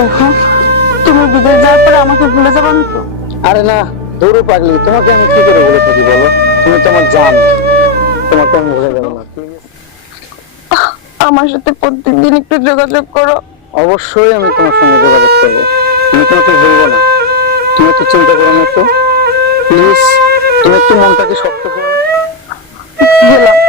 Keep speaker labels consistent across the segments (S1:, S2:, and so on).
S1: দেখো তুমি বিদেশ যাওয়ার পরে আমাকে ভুলে যাবে না তো?
S2: আরে না দৌড়ে পাগলি তোমাকে আমি কি করে বলে থাকি বলো? তুমি তো আমার জান তোমাকে আমি ভুলে যাব না।
S1: আমার সাথে প্রত্যেকদিন একটু যোগাযোগ করো।
S2: অবশ্যই আমি তোমার সঙ্গে যোগাযোগ করব। আমি তোমাকে ভুলবো না। তুমি একটু চিন্তা করো না একটু প্লিজ তুমি একটু মনটাকে শক্ত করো।
S1: গেলাম।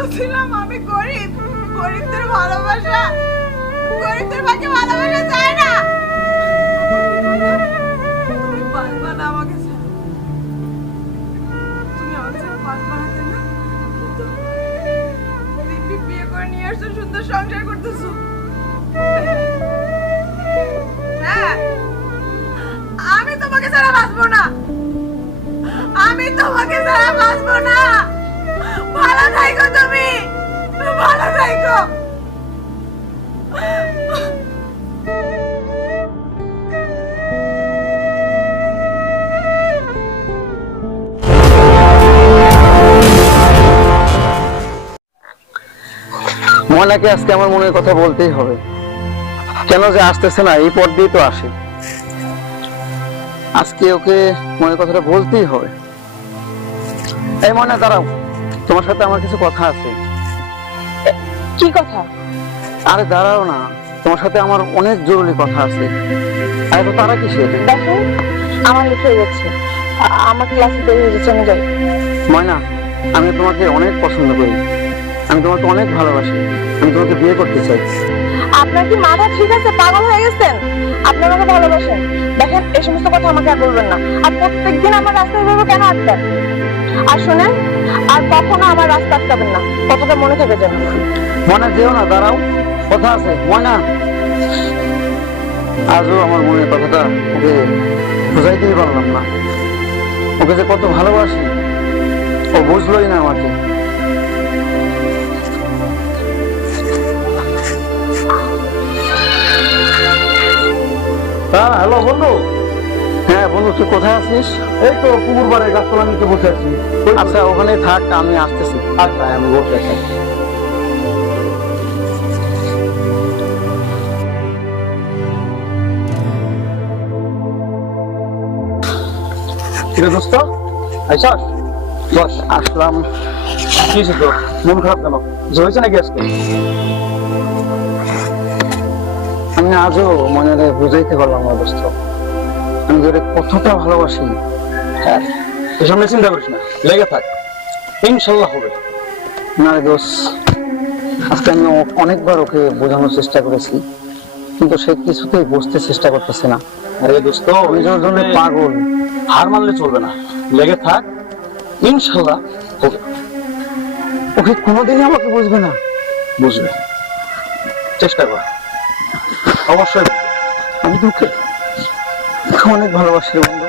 S3: বলছিলাম, আমি গরিব, গরিবদের ভালোবাসা, গরিবদের ভাগে ভালোবাসা যায় না। না আমাকে বিয়ে করে নিয়ে সুন্দর সংসার করতেছো। হ্যাঁ আমি তোমাকে ছাড়া বাঁচবো না। আমি তোমাকে ছাড়া বাঁচবো না। ভালো থাইকো তুমি। ভালো
S2: আজকে আমার মনের কথা বলতেই হবে। কেন যে আসতেছে না, এই পথ দিয়ে তো আসে। আজকে ওকে মনের কথাটা বলতেই হবে। এই ময়না, দাঁড়াও। তোমার সাথে আমার কিছু কথা আছে।
S1: কি কথা?
S2: আরে দাঁড়াও না তোমার সাথে আমার অনেক জরুরি কথা আছে। আরে তো তারা কিসের?
S1: দেখো আমার লেট হয়ে যাচ্ছে। আমার ক্লাসে দেরি হয়ে যাচ্ছে আমি যাই।
S2: ময়না আমি তোমাকে অনেক পছন্দ করি। আমি তোমাকে অনেক ভালোবাসি। আমি তোমাকে বিয়ে করতে চাই।
S1: আপনার কি মাথা ঠিক আছে? পাগল হয়ে গেছেন? আপনি আমাকে ভালোবাসেন। দেখেন এই সমস্ত কথা আমাকে আর বলবেন না। আর প্রত্যেকদিন আমার রাস্তায় ভাবে কেন আটকান আর শুনেন আর কখনো আমার রাস্তা আটকাবেন না। কথাটা মনে থাকে যেন।
S2: ময়না যেও না, দাঁড়াও। কথা আছে, ময়না। আজও আমার মনের কথাটা ওকে বুঝাইতেই পারলাম না। ওকে যে কত ভালোবাসি, ও বুঝলোই না আমাকে।
S4: হ্যাঁ হ্যালো, বন্ধু।
S2: বন্ধু তুই কোথায় আছিস?
S4: এই তো পুকুর নিচে বসে আছি।
S2: আচ্ছা ওখানে থাক আমি আসতেছি।
S4: আচ্ছা আমি বসে আছি। কিরে দোস্ত? আইসাস?
S2: বস আসলাম।
S4: কি মন খারাপ কেন? হয়েছে নাকি আজকে?
S2: আমি আজও মনে বুঝাইতে পারলাম না দোস্ত। আমি তোরে কতটা ভালোবাসি
S4: হ্যাঁ। এসব নিয়ে চিন্তা করিস না লেগে থাক। ইনশাল্লাহ হবে।
S2: না রে দোষ আজকে আমি অনেকবার ওকে বোঝানোর চেষ্টা করেছি কিন্তু সে কিছুতেই বুঝতে চেষ্টা করতেছে না।
S4: আরে দোস্ত
S2: ওর জন্য পাগল
S4: হার মানলে চলবে না। লেগে থাক। ইনশাল্লাহ হবে।
S2: ওকে কোনোদিনই আমাকে বুঝবে না।
S4: বুঝবে। চেষ্টা কর। অবশ্যই।
S2: আমি তোকে ওকে অনেক ভালোবাসি বন্ধু।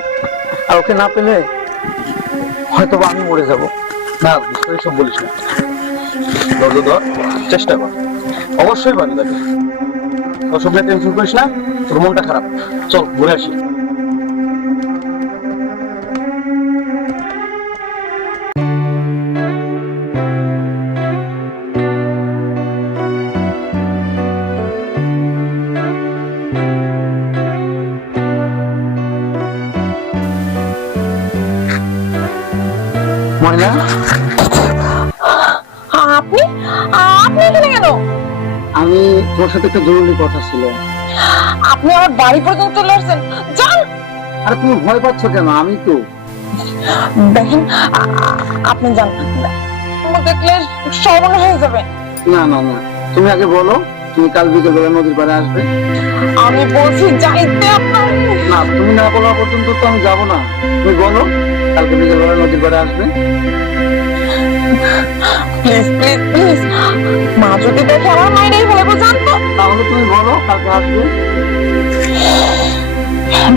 S2: আর ওকে না পেলে হয়তো বা আমি মরে যাব।
S4: না বিষয় সব বলিস না। ধর চেষ্টা কর। অবশ্যই পাবি তাকে। অসুবিধা টেনশন করিস না, তোর মনটা খারাপ। চল, ঘুরে আসি।
S2: ময়না
S1: আপনি? আপনি এখানে কেন?
S2: আমি তোমার সাথে একটা জরুরি কথা ছিল।
S1: আপনি আমার বাড়ি পর্যন্ত চলে আসছেন। যান!
S2: আর তুমি ভয় পাচ্ছ কেন? আমি তো।
S1: দেখেন আপনি যান। দেখলে সর্বনাশ হয়ে যাবে।
S2: না না না। তুমি আগে বলো। তুমি কাল বিকেল বেলা নদীর পাড়ে আসবে।
S1: আমি বলছি যাইতে আপনার।
S2: না তুমি না বলা পর্যন্ত তো আমি যাব না। তুমি বলো কালকে বিকেল বেলা নদীর পাড়ে আসবে।
S1: Please please please. মা যদি দেখে আমার মায়ের এই হলে জানতো?
S2: তাহলে তুমি বলো কালকে আসবে।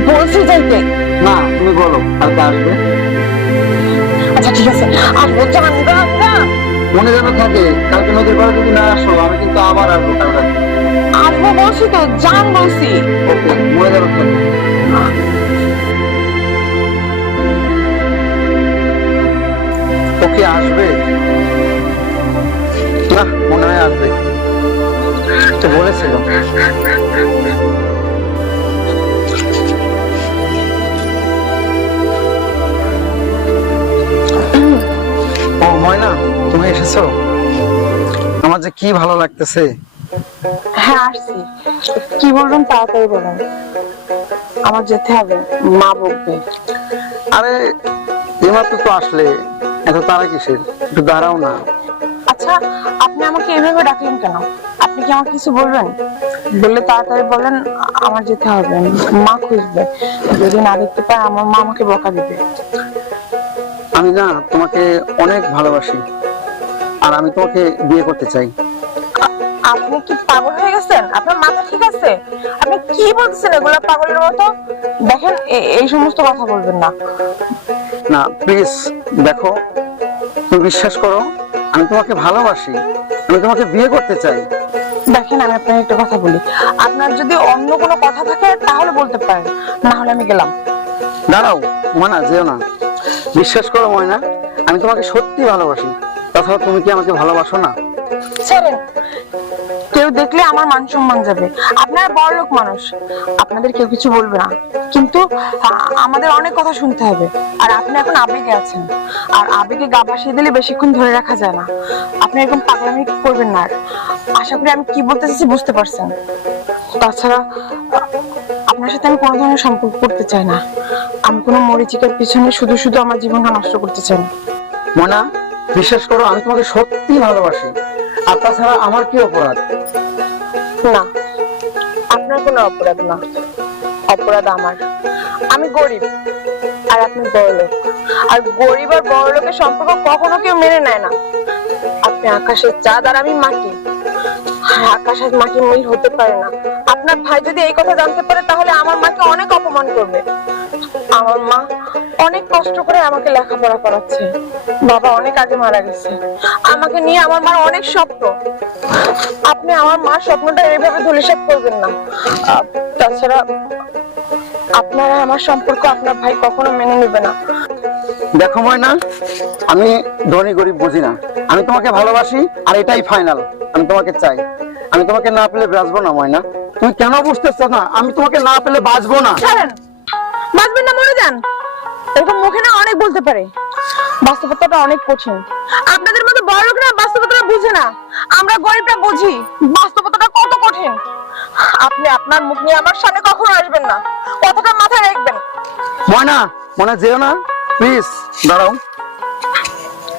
S1: কালকে
S2: না তুমি বলো কালকে আসবে।
S1: আচ্ছা ঠিক আছে। জান
S2: মনে যেন থাকে কালকে নদীর পাড়ে যদি না আসো আমি কিন্তু আবার আসব
S1: আসব বলছি তো জান বলছি
S2: ওকে মনে যেন ওকে আসবে? না মনে হয় আসবে। তো বলেছিল। ও ময়না তুমি এসেছ? আমার যে কি ভালো লাগতেছে?
S1: হ্যাঁ আসছি। কি বলবেন তাড়াতাড়ি বলেন। আমার যেতে হবে মা বকবে
S2: আরে এইমাত্র তো আসলে এত তারা কিসের? একটু দাঁড়াও না।
S1: আচ্ছা আপনি আমাকে এভাবে ডাকলেন কেন? আপনি কি আমাকে কিছু বলবেন? বললে তাড়াতাড়ি বলেন আমার যেতে হবে মা খুঁজবে। যদি না দেখতে পায় আমার মা আমাকে বকা দিবে।
S2: আমি না তোমাকে অনেক ভালোবাসি। আর আমি তোমাকে বিয়ে করতে চাই।
S1: আপনি কি পাগল হয়ে গেছেন? আপনার মাথা ঠিক আছে? আপনি কি বলছেন এগুলো পাগলের মতো? দেখেন এই সমস্ত কথা বলবেন না।
S2: না প্লিজ দেখো তুমি বিশ্বাস করো আমি তোমাকে ভালোবাসি আমি তোমাকে বিয়ে করতে চাই।
S1: দেখেন আমি আপনাকে একটা কথা বলি। আপনার যদি অন্য কোনো কথা থাকে তাহলে বলতে পারেন। না হলে আমি গেলাম।
S2: দাঁড়াও মানা যেও না। বিশ্বাস করো ময়না আমি তোমাকে সত্যি ভালোবাসি। তাছাড়া তুমি কি আমাকে ভালোবাসো না?
S1: ছেড়েন কেউ দেখলে আমার মান সম্মান যাবে। আপনারা বড় লোক মানুষ। আপনাদের কেউ কিছু বলবে না। কিন্তু আমাদের অনেক কথা শুনতে হবে। আর আপনি এখন আবেগে আছেন। আর আবেগে গা ভাসিয়ে দিলে বেশিক্ষণ ধরে রাখা যায় না। আপনি এরকম পাগলামি করবেন না। আর আশা করি আমি কি বলতে চাইছি বুঝতে পারছেন। তাছাড়া আপনার সাথে আমি কোনো ধরনের সম্পর্ক করতে চাই না। আমি কোনো মরিচিকার পিছনে শুধু শুধু আমার জীবনটা নষ্ট করতে চাই না।
S2: মনা? বিশ্বাস করো, আমি তোমাকে সত্যি ভালোবাসি। আর তাছাড়া আমার কি অপরাধ?
S1: না, আপনার কোনো অপরাধ না। অপরাধ আমার। আমি গরিব, আর আপনি বড় লোক। আর গরিব আর বড় লোকের সম্পর্ক কখনো কেউ মেনে নেয় না। আপনি আকাশের চাঁদ আর আমি মাটি। আর আকাশ আর মাটি মিল হতে পারে না। আপনার ভাই যদি এই কথা জানতে পারে, তাহলে আমার মাকে অনেক অপমান করবে। আমার মা অনেক কষ্ট করে আমাকে লেখাপড়া করাচ্ছে। বাবা অনেক আগে মারা গেছে। আমাকে নিয়ে আমার মার অনেক স্বপ্ন। আপনি আমার মার স্বপ্নটা এইভাবে ধুলিসাৎ করবেন না। তাছাড়া আপনারা আমার সম্পর্ক আপনার ভাই কখনো মেনে নেবে না।
S2: দেখো ময়না আমি ধনী গরিব বুঝি না। আমি তোমাকে ভালোবাসি আর এটাই ফাইনাল আমি তোমাকে চাই। আমি তোমাকে না পেলে বাঁচবো না ময়না। তুমি কেন বুঝতেছো না? আমি তোমাকে না পেলে বাঁচবো না।
S1: বাঁচবেন না, মরে যান। এরকম মুখে না অনেক বলতে পারে। বাস্তবতাটা অনেক কঠিন। আপনাদের মতো বড় লোকরা বাস্তবতাটা বুঝে না। আমরা গরিবরা বুঝি বাস্তবতাটা কত কঠিন। আপনি আপনার মুখ নিয়ে আমার সামনে কখনো আসবেন না। কথাটা মাথায় রাখবেন।
S2: ময়না মনে যেও না। প্লিজ, দাঁড়াও।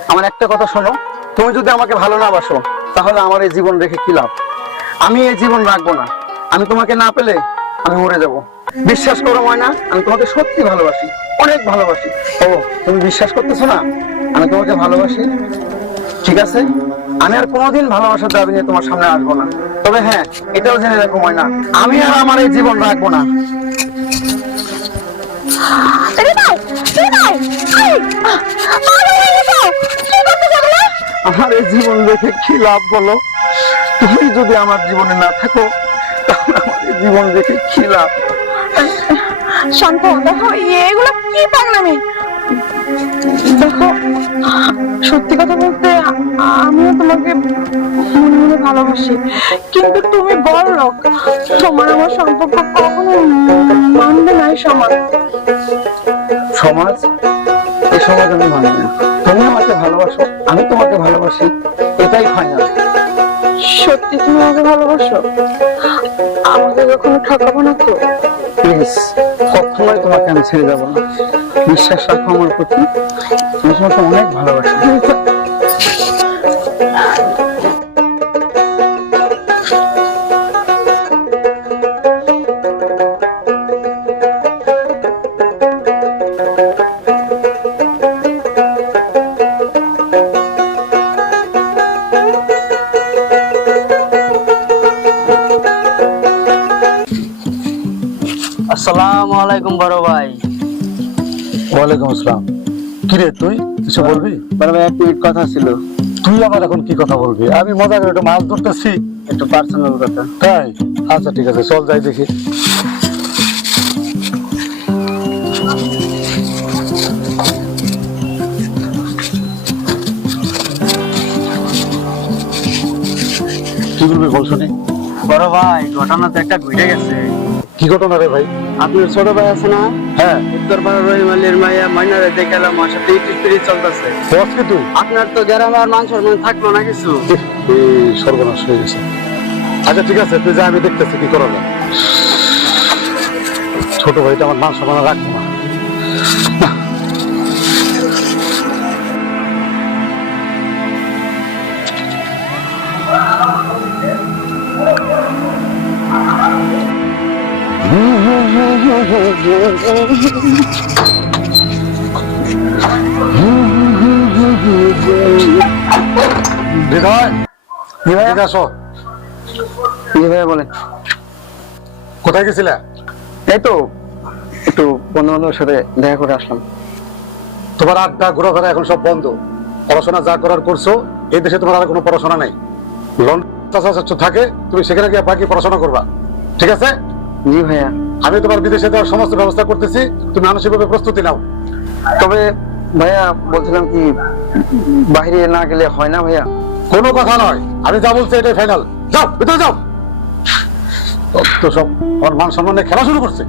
S2: আমার একটা কথা শোনো। তুমি যদি আমাকে ভালো না বাসো, তাহলে আমার এই জীবন রেখে কি লাভ? আমি এই জীবন রাখব না। আমি তোমাকে না পেলে আমি মরে যাব। বিশ্বাস করো ময়না আমি তোমাকে সত্যি ভালোবাসি অনেক ভালোবাসি। ও তুমি বিশ্বাস করতেছো না? আমি তোমাকে ভালোবাসি। ঠিক আছে? আমি আর কোনোদিন ভালোবাসার দাবি নিয়ে তোমার সামনে আসব না। তবে হ্যাঁ এটাও জেনে রাখো ময়না আমি আর আমার এই জীবন রাখব না। আমার এই জীবন রেখে কি লাভ বলো? তুমি যদি আমার জীবনে না থাকো তাহলে আমার জীবন দেখে কি লাভ?
S1: শান্ত দেখো এগুলো কি পাগলামি? দেখো সত্যি কথা বলতে আমিও তোমাকে মনে মনে ভালোবাসি। কিন্তু তুমি বড় লোক তোমার আমার সম্পর্ক কখনো মানবে না এই সমাজ।
S2: সমাজ? এই সমাজ আমি মানি না। তুমি আমাকে ভালোবাসো আমি তোমাকে ভালোবাসি এটাই ফাইনাল
S1: সত্যি তুমি আমাকে ভালোবাসো? আমাকে কখনো ঠকাবো না তো?
S2: প্লিজ কখনোই তোমাকে আমি ছেড়ে যাব না। বিশ্বাস রাখো আমার প্রতি। তুমি তোমাকে অনেক ভালোবাসি। আলাইকুম বড় ভাই।
S4: ওয়ালাইকুম আসসালাম। কিরে তুই? কিছু বলবি?
S2: বড় ভাই একটু কথা ছিল।
S4: তুই আবার এখন কি কথা বলবি? আমি মজা করে একটু মাছ ধরতেছি।
S2: একটু পার্সোনাল কথা।
S4: তাই? আচ্ছা ঠিক আছে চল যাই দেখি। কি বলবি বল শুনি।
S2: বড় ভাই ঘটনা তো একটা ঘুরে গেছে।
S4: কি ঘটনা রে ভাই?
S2: আপনার ছোট ভাই আছে না?
S4: হ্যাঁ।
S2: উত্তর পাড়া রহিমালির মাইয়া মাইনারে দেখালাম আমার সাথে ইটি পিটি চলতেছে।
S4: বস কি তুই?
S2: আপনার তো গ্রামে আর মান সম্মান থাকল না কিছু?
S4: সর্বনাশ হয়ে গেছে। আচ্ছা ঠিক আছে তুই যা আমি দেখতেছি কি করা যায়। ছোট ভাইটা আমার মান সম্মান রাখব না। হৃদয় আসো।
S2: বলেন।
S4: কোথায় গেছিলে?
S2: এই তো একটু বন্ধু বান্ধবের সাথে দেখা করে আসলাম।
S4: তোমার আড্ডা ঘোরাফেরা এখন সব বন্ধ। পড়াশোনা যা করার করছ এই দেশে তোমার আর কোনো পড়াশোনা নাই। লন্ডন থাকে তুমি সেখানে গিয়ে বাকি পড়াশোনা করবা। ঠিক আছে?
S2: জি ভাইয়া।
S4: আমি তোমার বিদেশে যাওয়ার সমস্ত ব্যবস্থা করতেছি তুমি মানসিকভাবে প্রস্তুতি নাও।
S2: তবে ভাইয়া বলছিলাম কি বাইরে না গেলে হয় না ভাইয়া?
S4: কোনো কথা নয় আমি যা বলছি এটাই ফাইনাল যাও ভিতরে যাও। তো সব আমার মান সম্মানে খেলা শুরু করছে।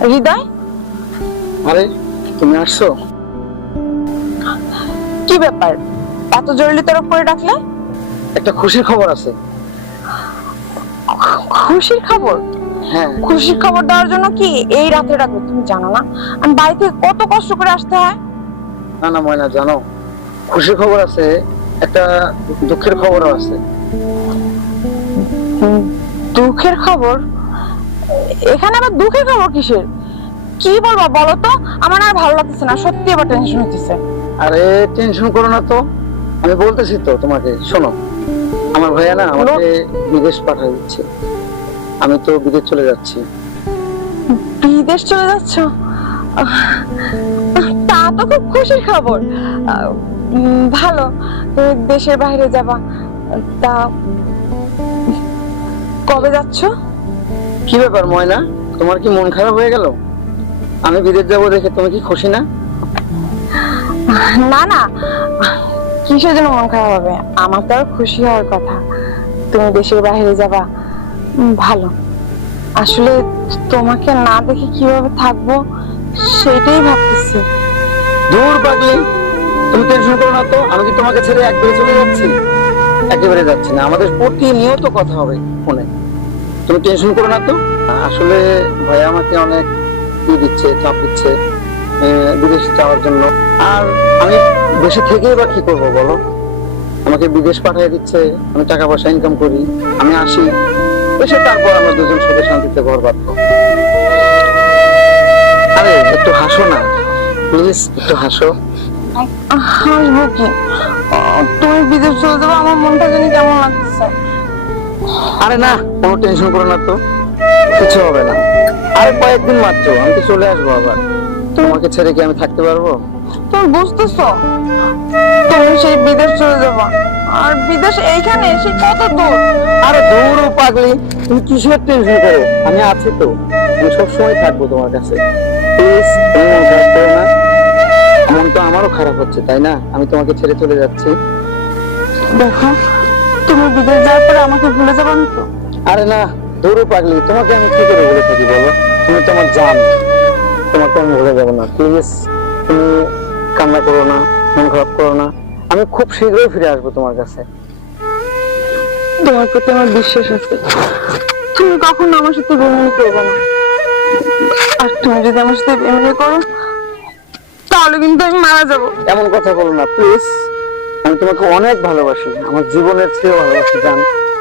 S1: হৃদয়?
S2: আরে তুমি আসছো?
S1: কি ব্যাপার? এত জরুরি তরফ করে ডাকলে?
S2: একটা খুশির খবর আছে।
S1: খুশির খবর?
S2: হ্যাঁ।
S1: খুশির খবর দেওয়ার জন্য কি এই রাতে ডাকবে তুমি জানো না? আমি বাড়ি থেকে কত কষ্ট করে আসতে হয়?
S2: না না ময়না জানো খুশির খবর আছে একটা দুঃখের খবরও আছে।
S1: দুঃখের খবর? এখানে আবার দুঃখের খবর কিসের? কি বলব বলো তো আমার আর ভালো লাগতেছে না সত্যি আবার টেনশন হচ্ছে
S2: আরে টেনশন করো না তো। আমি বলতেছি তো তোমাকে শোনো। আমার ভাইয়া না আমাকে বিদেশ পাঠিয়ে দিচ্ছে। আমি তো বিদেশ চলে যাচ্ছি।
S1: বিদেশ চলে যাচ্ছ? তা তো খুব খুশির খবর। ভালো তুমি দেশের বাইরে যাবা। তা কবে যাচ্ছ?
S2: কি ব্যাপার ময়না? তোমার কি মন খারাপ হয়ে গেল? আমি বিদেশ যাব দেখে তুমি কি খুশি না?
S1: না না। কিসের জন্য মন খারাপ হবে? আমার তো খুশি হওয়ার কথা। তুমি দেশের বাইরে যাবা। ভালো। আসলে তোমাকে না দেখে কীভাবে থাকব সেটাই ভাবতেছি।
S2: দূর পাগলি! তুমি টেনশন করো না তো। আমি কি তোমাকে ছেড়ে একবারে চলে যাচ্ছি? একেবারে যাচ্ছি না। আমাদের প্রতিনিয়ত কথা হবে ফোনে। তুমি টেনশন করো না তো। আসলে ভাইয়া আমাকে অনেক ই দিচ্ছে চাপ দিচ্ছে আহ, বিদেশে যাওয়ার জন্য। আর আমি দেশে থেকেই বা কি করব বলো? আমাকে বিদেশ পাঠিয়ে দিচ্ছে আমি টাকা পয়সা ইনকাম করি আমি আসি। এসে তারপর আমরা দুজন সুখে শান্তিতে ঘর বাঁধবো। আরে একটু হাসো না। প্লিজ একটু হাসো।
S1: হাসবো কি? আহ, তুমি বিদেশ চলে যাব আমার মনটা জানি কেমন লাগতেছে
S2: আরে না কোনো টেনশন করো না তো। কিছু হবে না। আরে কয়েকদিন মাত্র আমি তো চলে আসব আবার। তোমাকে ছেড়ে কি আমি থাকতে পারব?
S1: তুমি বুঝতেছো? তুমি সেই বিদেশ চলে যাবা। আর বিদেশ এইখানে সে কত দূর?
S2: আরে দূর ও পাগলি তুমি কিসের টেনশন করো? আমি আছি তো। আমি সবসময় থাকব তোমার কাছে। প্লিজ তুমি মন খারাপ করো না। মন তো আমারও খারাপ হচ্ছে তাই না? আমি তোমাকে ছেড়ে চলে যাচ্ছি।
S1: দেখো তুমি বিদেশ যাওয়ার পরে আমাকে ভুলে তো?
S2: আরে না দৌড়ো পাগলি তোমাকে আমি কি করে থাকি বলো? তুমি তো আমার জান তোমাকে আমি ভুলে যাব না। প্লিজ তুমি কান্না করো না মন খারাপ করো না। আমি খুব শীঘ্রই ফিরে আসব তোমার কাছে।
S1: তোমার প্রতি আমার বিশ্বাস আছে। তুমি কখনো আমার সাথে বেমানি করবে না। আর তুমি যদি আমার সাথে বেমানি করো তাহলে কিন্তু আমি মারা যাব।
S2: এমন কথা বলো না প্লিজ আমি তোমাকে অনেক ভালোবাসি। আমার জীবনের চেয়েও ভালোবাসি, জান।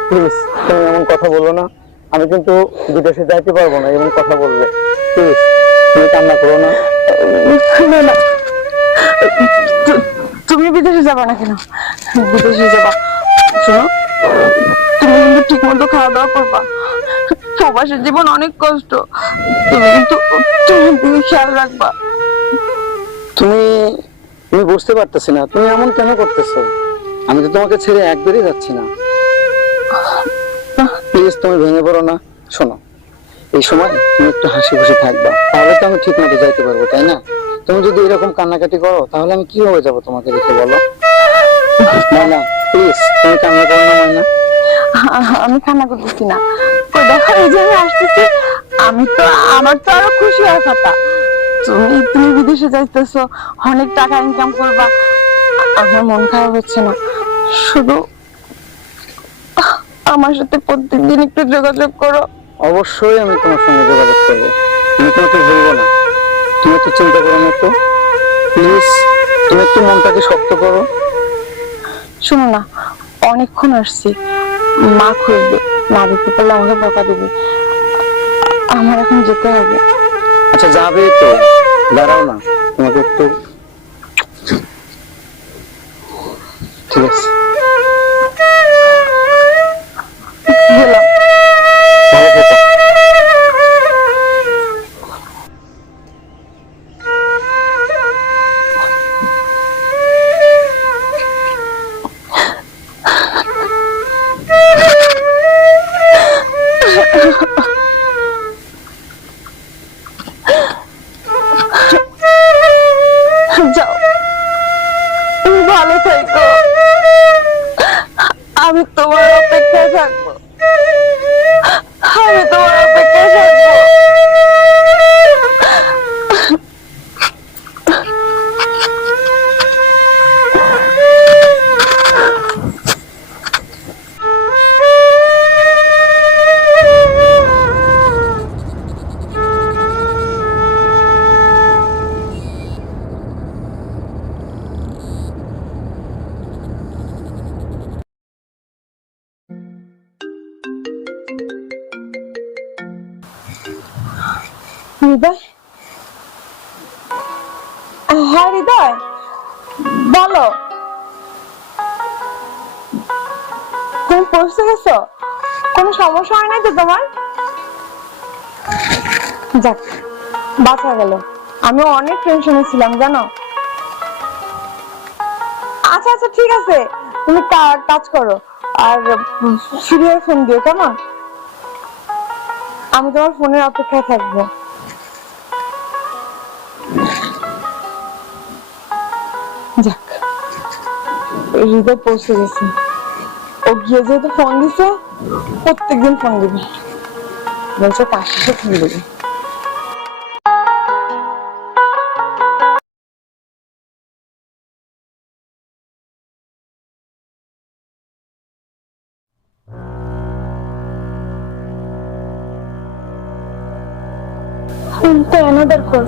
S2: প্লিজ তুমি এমন কথা বলো না। আমি কিন্তু বিদেশে যাইতে পারব না, এমন কথা বললে। প্লিজ তুমি কান্না করো না।
S1: না তুমি বিদেশে যাবা না কেন? বিদেশে যাবা। শোনো, তুমি কিন্তু ঠিক মতো খাওয়া দাওয়া করবা। প্রবাসের জীবন অনেক কষ্ট। তুমি কিন্তু তুমি খেয়াল রাখবা।
S2: তুমি তুমি বুঝতে পারতেছি না, তুমি এমন কেন করতেছো? আমি তো তোমাকে ছেড়ে একবারই যাচ্ছি না। প্লিজ তুমি ভেঙে পড়ো না। শোনো, এই সময় তুমি একটু হাসি খুশি থাকবা, তাহলে তো আমি ঠিক মতো যাইতে পারব, তাই না? তুমি যদি এরকম কান্নাকাটি করো, তাহলে আমি কি হয়ে যাব তোমাকে রেখে বলো? না প্লিজ তুমি কান্না করো না, ময়না।
S1: আমি কান্না করতেছি না। দেখো, এই যে আমি আসতেছি, আমি তো, আমার তো আরও খুশি হওয়ার কথা। তুমি তুমি বিদেশে যাইতেছো অনেক টাকা ইনকাম করবা। আমার মন খারাপ হচ্ছে না। শুধু আমার সাথে প্রত্যেকদিন একটু যোগাযোগ করো।
S2: অবশ্যই আমি তোমার সঙ্গে যোগাযোগ করব। আমি তোমাকে ভুলবো না। তুমি একটু চিন্তা করো না তো। প্লিজ তুমি একটু মনটাকে শক্ত করো।
S1: শোনো না অনেকক্ষণ আসছি। মা খুঁজবে মা দেখতে পারলে আমাকে বকা দেবে। আমার এখন যেতে হবে।
S2: আচ্ছা যাবে তো। দাঁড়াও না তোমাকে একটু
S1: পৌঁছে গেছো? কোনো সমস্যা হয় নাই তো তোমার? যাক বাঁচা গেল। আমি অনেক টেনশনে ছিলাম, জানো? আচ্ছা আচ্ছা ঠিক আছে। তুমি কাজ করো। আর ফিরে ফোন দিও, কেমন? আমি তোমার ফোনের অপেক্ষায় থাকব। যাক হৃদয় পৌঁছে গেছে। ও গিয়ে যেহেতু ফোন দিছে, প্রত্যেকদিন ফোন দিবে। বলছে কার শেষে ফোন দিবে? ফোনটা এনাদের কল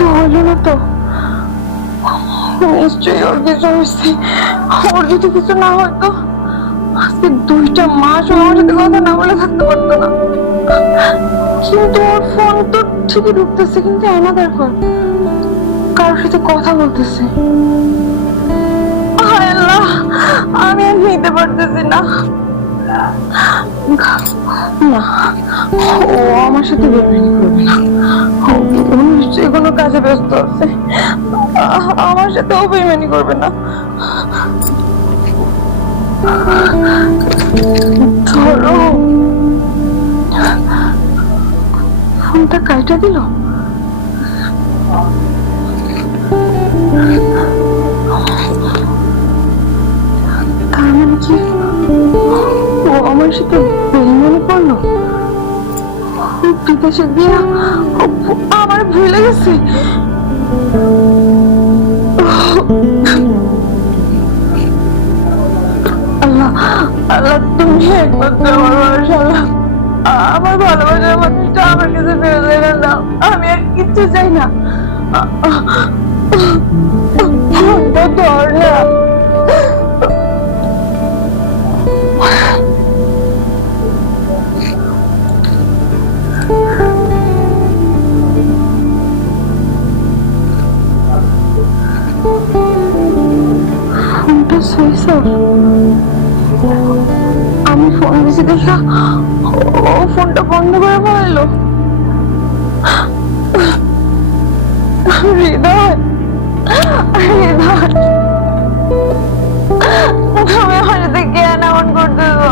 S1: কিছু হলো না তো? নিশ্চয়ই ওর কিছু হয়েছে। ওর যদি কিছু না হতো আজকে দুইটা মাস ও আমার সাথে কথা না বলে থাকতে পারতো না। কিন্তু ওর ফোন তো ঠিকই ঢুকতেছে, কিন্তু এনা দেখো কারোর সাথে কথা বলতেছে। আমি আর নিতে পারতেছি না। ও আমার সাথে বেমানি করবে না। ও- কোনো কাজে ব্যস্ত আছে। আমার সাথে ও বেমানি করবে না। ধরো। ফোনটা কাইটা দিল? তার মানে কি? ও আমার সাথে বেইমানি করল বিদেশে গিয়া আমার ভুলে গেছে আল্লাহ আল্লাহ তুমি একমাত্র আমার ভরসা আল্লাহ আমার ভালোবাসার মানুষটা আমার কাছে ফেরত এনে দাও আমি আর কিচ্ছু চাই না ধর না আমি ফোন দিছি দেখা ও ফোনটা বন্ধ করে ফেলল। হৃদয় হৃদয়। তুমি আমার জ্ঞান এমন করতেছো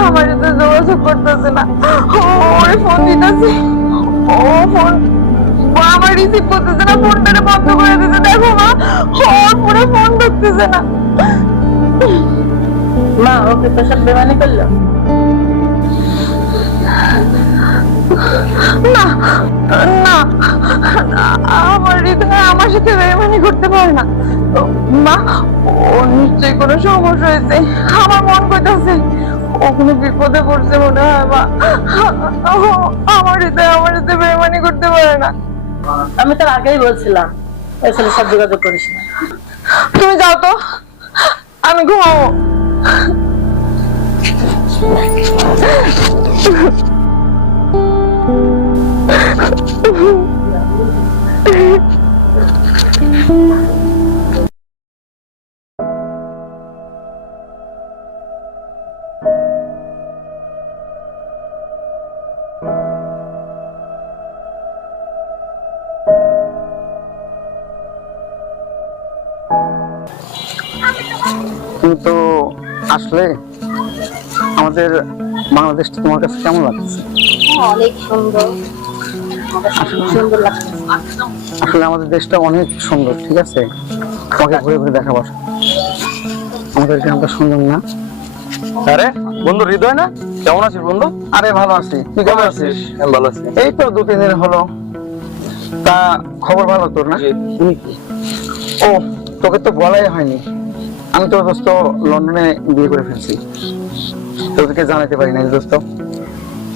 S1: আমার সাথে যোগাযোগ করতেছে না ওরে ফোন দিতেছে ও ফোন আমার রিসিভ করতেছে না ফোনটা বন্ধ করে দিতে দেখো মা ওর পুরো ফোন ধরতেছে না
S5: মা ওকে তোর সাথে বেমানি করল
S1: না না আমার হৃদয় আমার সাথে বেমানি করতে পারে না। মা ও নিশ্চয়ই কোনো সমস্যা হয়েছে। আমার মন কইতাছে ও কোনো বিপদে পড়ছে মনে হয় মা। আমার হৃদয় আমার সাথে বেমানি করতে পারে না।
S5: আমি তোর আগেই বলছিলাম ওই ছেলের সাথে যোগাযোগ করিস না।
S1: তুমি যাও তো আমি ঘুমাবো।
S2: তুমি তো আসলে আমাদের বাংলাদেশটা তোমার কাছে কেমন লাগছে?
S5: অনেক সুন্দর।
S2: আসলে আমাদের দেশটা অনেক সুন্দর ঠিক আছে? তোমাকে ঘুরে ঘুরে দেখাবো। আমাদের গ্রামটা সুন্দর না?
S6: আরে বন্ধু হৃদয় না? কেমন আছিস বন্ধু?
S2: আরে ভালো আছি। তুই কেমন আছিস?
S6: আমি ভালো আছি।
S2: এই তো দু তিন দিন হলো। তা খবর ভালো তোর না? ও তোকে তো বলাই হয়নি। আমি তোর দোস্ত লন্ডনে বিয়ে করে ফেলছি। তোদেরকে জানাতে পারি না দোস্ত।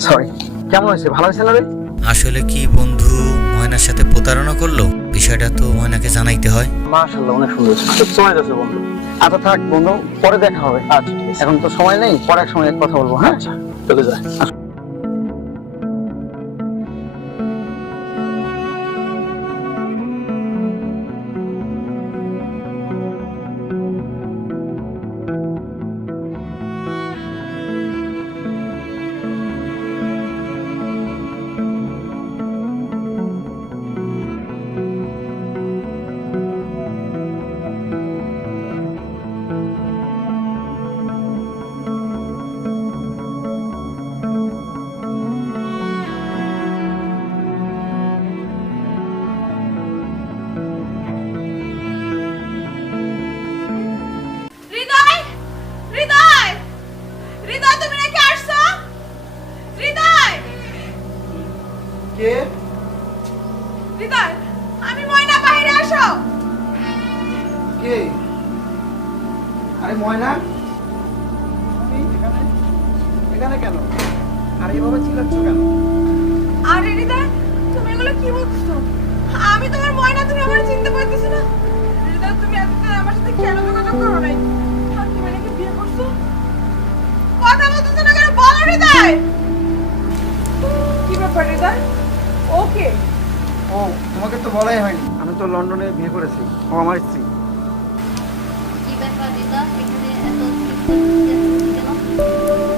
S2: সরি কেমন হয়েছে ভালো হয়েছে না রে?
S7: আসলে কি বন্ধু ময়নার সাথে প্রতারণা করল? বিষয়টা তো ময়নাকে জানাইতে হয়।
S6: মাশাআল্লাহ অনেক সুন্দর। খুব সময় আছে বন্ধু।
S2: আচ্ছা থাক বন্ধু পরে দেখা হবে।
S6: আচ্ছা
S2: এখন তো সময় নেই পরে এক সময় কথা বলব হ্যাঁ?
S6: আচ্ছা চলে যায়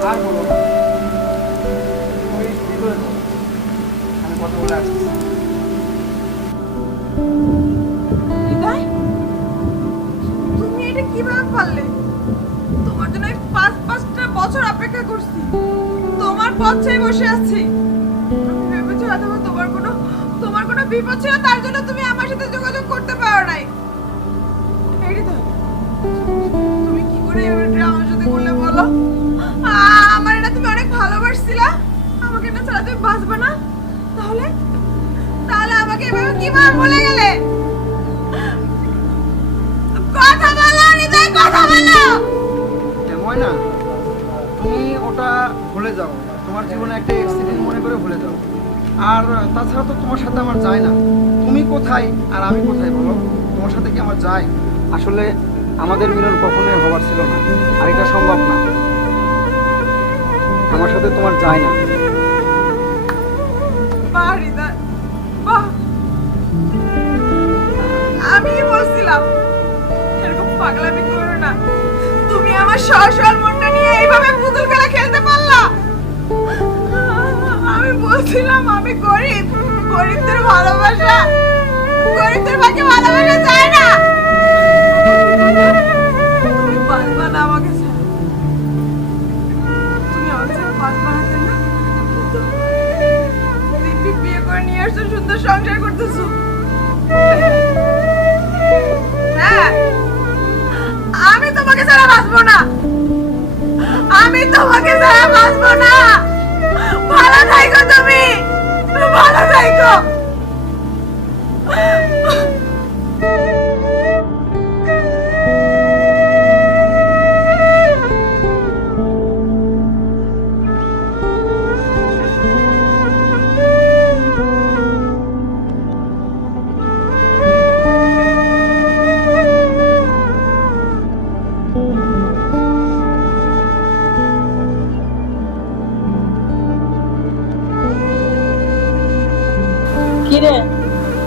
S2: আর
S3: কি করে
S2: আমি তুমি এটা
S3: কীভাবে তোমার জন্য পাঁচ পাঁচটা বছর অপেক্ষা করছি। তোমার পথেই বসে আছি। ভেবেছো অথবা তোমার কোনো তোমার কোনো বিপদ তার জন্য তুমি আমার সাথে যোগাযোগ করতে পারো নাই। তুমি কি করে করলে বলো? আমার এটা তুমি অনেক ভালোবাসছিলা। আমাকে না ছাড়া তুমি বাঁচবে না। তাহলে? তাহলে আমাকে এভাবে কীভাবে ভুলে গেলে? কথা বলো হৃদয় কথা বলো!
S2: ময়না, তুমি ওটা ভুলে যাও। তোমার জীবনে একটা অ্যাক্সিডেন্ট মনে করে ভুলে যাও। আর তাছাড়া তো তোমার সাথে আমার যায় না। তুমি কোথায় আর আমি কোথায় বলো? তোমার সাথে কি আমার যায়? আসলে আমাদের মিলন কখনোই হবার ছিল না, আর এটা সম্ভব না। আমার সাথে তোমার যায় না।
S3: আমি বলছিলাম, এরকম না। তুমি আমার নিয়ে এইভাবে খেলা খেলতে আমি বলছিলাম, আমি গরিব, গরিবদের ভালোবাসা, গরিবদের ভাগে ভালোবাসা যায় না। আসছো, সুন্দর সংসার করতেছো। হ্যাঁ আমি তোমাকে ছাড়া বাঁচবো না। আমি তোমাকে ছাড়া বাঁচবো না। ভালো থাইকো তুমি। ভালো থাইকো।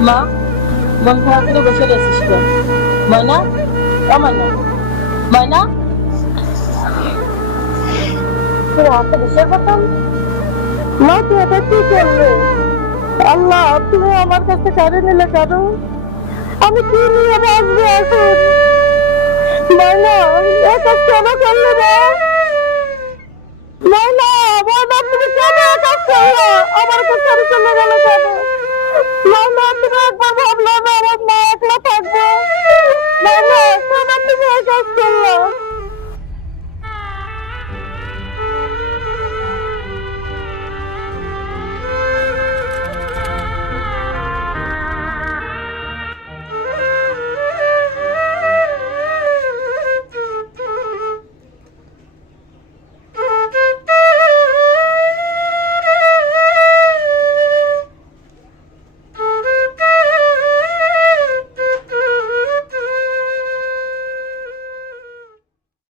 S5: মা মন খারাপ করে বসে রয়েছিস তো ময়না ও ময়না ময়না
S8: হাতে বসে পাতাম মা তুই এটা কি করলে আল্লাহ তুমি আমার কাছে কারে নিলে কেন আমি কি নিয়ে বাঁচবো এখন মাইনা এ কাজ কেন করলে না মাইনা মাইনা তুমি কেন এ করলে আমার কাছে চলে গেলে কেন থাকব।